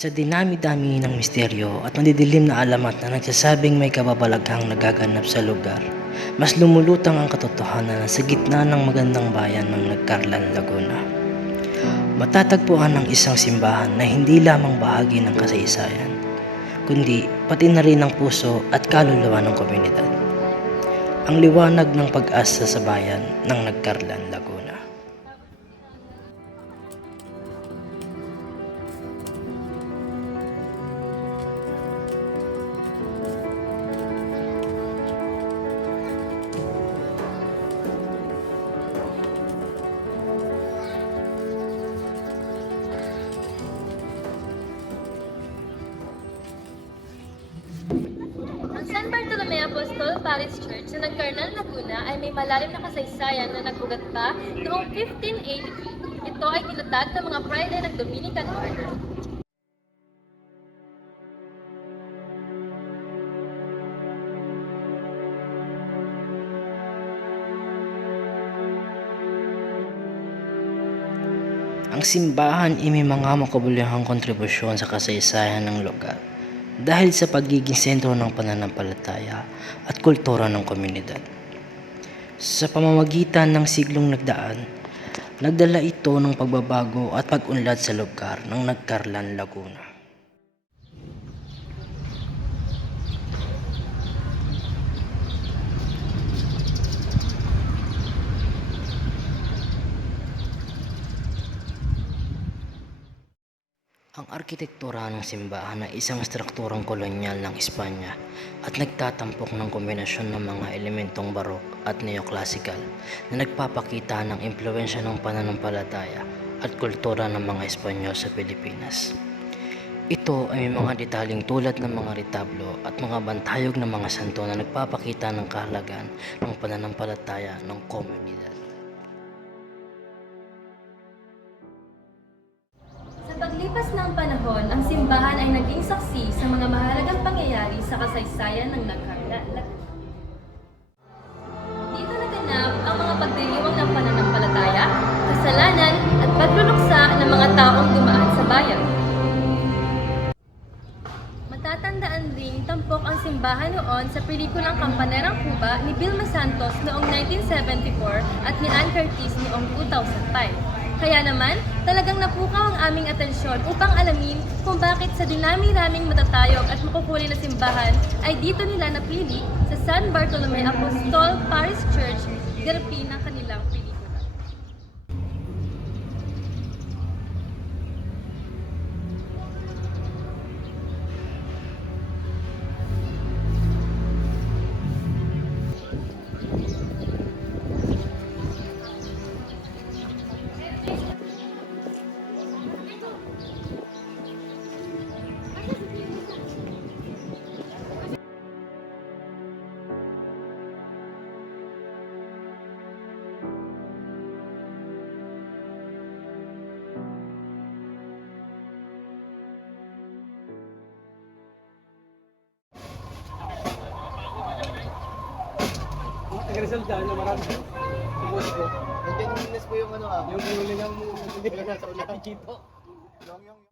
Sa dinami-dami ng misteryo at madidilim na alamat na nagsasabing may kababalaghang nagaganap sa lugar, mas lumulutang ang katotohanan na sa gitna ng magandang bayan ng Nagcarlan, Laguna. Matatagpuan ang isang simbahan na hindi lamang bahagi ng kasaysayan, kundi pati na rin ang puso at kaluluwa ng komunidad. Ang liwanag ng pag-asa sa bayan ng Nagcarlan, Laguna. Ang San Bartolome Apostol Parish Church sa Nagcarlan, Laguna ay may malalim na kasaysayan na nagugat pa noong 1583. Ito ay tinatag ng mga Friday ng Dominican Order. Ang simbahan ay may mga makabuluhang kontribusyon sa kasaysayan ng lugar dahil sa pagiging sentro ng pananampalataya at kultura ng komunidad. Sa pamamagitan ng siglong nagdaan, nagdala ito ng pagbabago at pag-unlad sa lugar ng Nagcarlan, Laguna. Ang arkitektura ng simbahan ay isang strukturang kolonyal ng Espanya at nagtatampok ng kombinasyon ng mga elementong barok at neoclassical na nagpapakita ng impluwensya ng pananampalataya at kultura ng mga Espanyol sa Pilipinas. Ito ay may mga detaling tulad ng mga retablo at mga bantayog ng mga santo na nagpapakita ng kahalagan ng pananampalataya ng komunidad. Sa paglipas ng panahon, ang simbahan ay naging saksi sa mga mahalagang pangyayari sa kasaysayan ng Nagcarlan, Laguna. Dito naganap ang mga pagdiriwang ng pananampalataya, kasalanan at pagluluksa ng mga taong dumaan sa bayan. Matatandaan ring tampok ang simbahan noon sa pelikulang Kampanerang Cuba ni Vilma Santos noong 1974 at ni Ann Curtis noong 2005. Kaya naman, talagang napukaw ang aming atensyon upang alamin kung bakit sa dinami-raming matatayog at makukulay na simbahan ay dito nila napili sa San Bartolome Apostol Parish Church, Garapin ng kanilang pelikula. Nag-resulta, ano, marami. Suppose ko. Nag-10 po yung ano ah. Yung huli ng Hindi ko nasa ulit. dito. Yung.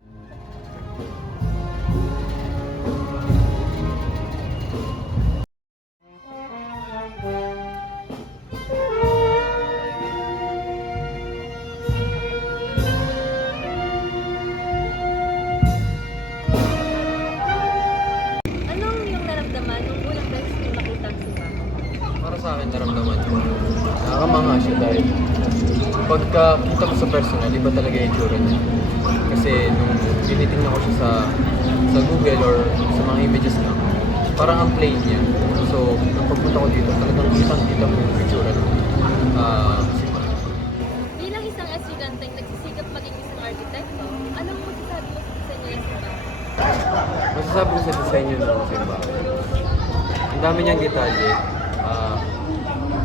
Anong iyong naramdaman nung unang beses mo makita ang simbahan? Para sa akin, naramdaman ko. Nakakamanga siya dahil pagka kita mo sa personal, iba talaga yung itsura niya. Kasi nung tinitingnan ko siya sa Google or sa mga images na, parang ang plain niya. So, nung pagpunta ko dito, talagang kitang-kita mo yung itsura ng simbahan. Bilang isang estudyanteng nagsisikap maging isang arkitekto, anong masasabi mo sa disenyo ng simbahan? Masasabi ko sa disenyo ng simbahan. Ang dami niyang detalye.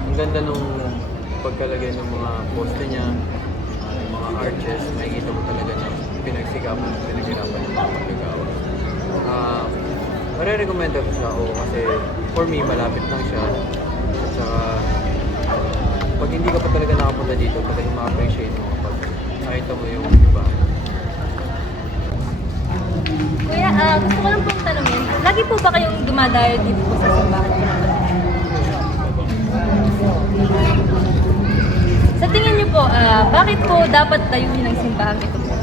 Ang ganda nung pagkalagay ng mga poste niya, yung mga arches, makikita mo talaga na pinagsirapan niya yung pagkagawa. Marirecommend ko siya kasi for me, malapit lang siya. At saka, pag hindi ka pa talaga nakapunta dito, talagang ma-appreciate mo kapag nakita mo yung iba. Kuya, gusto ko lang pong tanungin, lagi po ba kayong dumadayo dito po sa simbahan? Sa tingin niyo po, bakit po dapat dayuhin ng simbahan ito po?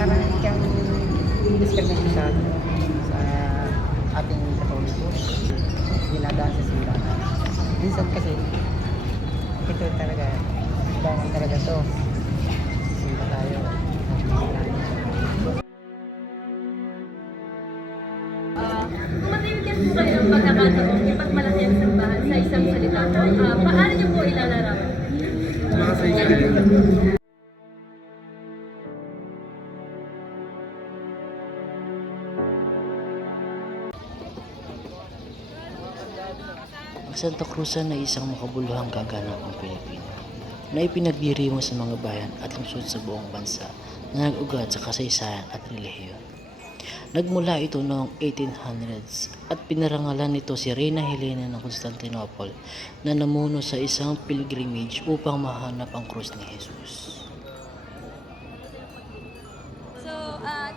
Para hindi kang diskriminasyon sa ating katoliko ginadaan sa simbahan. Minsan kasi ito talaga simbahan talaga to. Simba tayo. Kung mabibigyan po kayo ng pagkakataong ipagmalaki ang simbahan sa isang salita, paano niyo po ilalarawan? Ang Santa Cruzan ay isang makabuluhang kaganapang Pilipino na ipinagbirimo sa mga bayan at lungsod sa buong bansa na nag-ugat sa kasaysayan at relihiyon. Nagmula ito noong 1800s at pinarangalan nito si Reyna Helena ng Constantinople na namuno sa isang pilgrimage upang mahanap ang krus ni Jesus. So,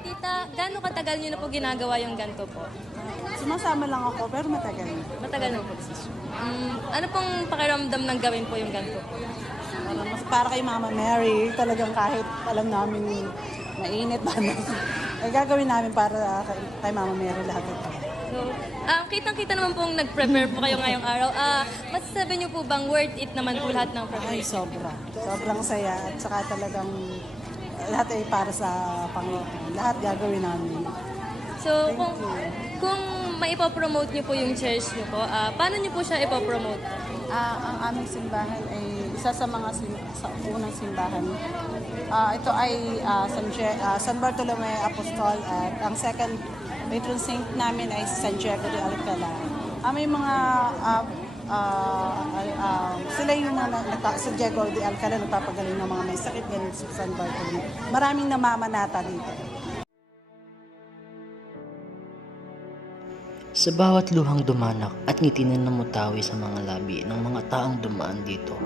tita, gaano katagal niyo na po ginagawa yung ganito po? Sumasama lang ako, pero matagal na. Matagal na po. Ano pong pakiramdam ng gawin po yung ganito? Mas para kay Mama Mary, talagang kahit alam namin mainit ba na, ay gagawin namin para kay Mama Mary lahat ito. So, kitang-kita naman pong nag-prepare po kayo ngayong araw. Masasabi niyo po bang worth it naman po lahat ng Ay, preparation? sobra. Sobrang saya at saka talagang lahat ay para sa Panginoon. Lahat gagawin namin. So, kung maipopromote niyo po yung church niyo po, paano niyo po siya ipopromote? Ang aming simbahan ay isa sa mga sa unang simbahan. Ito ay San Bartolome Apostol at ang second patron saint namin ay si San Diego de Alcala. May mga sila yung mga San Diego de Alcala nagpapagaling ng mga may sakit, ganun sa San Bartolome. Maraming namamanata dito. Sa bawat luhang dumanak at ngiti na namutawi sa mga labi ng mga taong dumaan dito,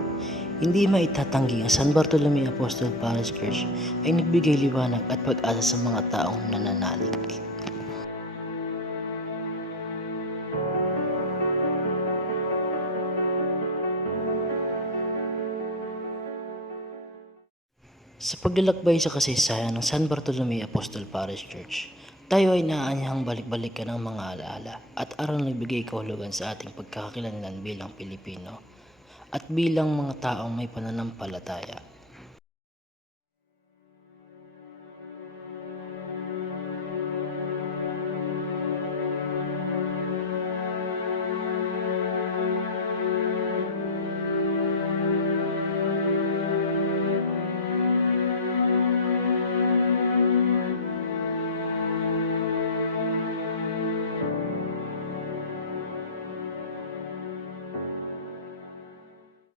hindi maitatanggi ang San Bartolome Apostol Parish Church ay nagbigay liwanag at pag-asa sa mga taong nananalig. Sa paglalakbay sa kasaysayan ng San Bartolome Apostol Parish Church, tayo ay naaanyahang balik-balikan ang mga alaala at aral nagbigay kahulugan sa ating pagkakakilanlan bilang Pilipino at bilang mga taong may pananampalataya.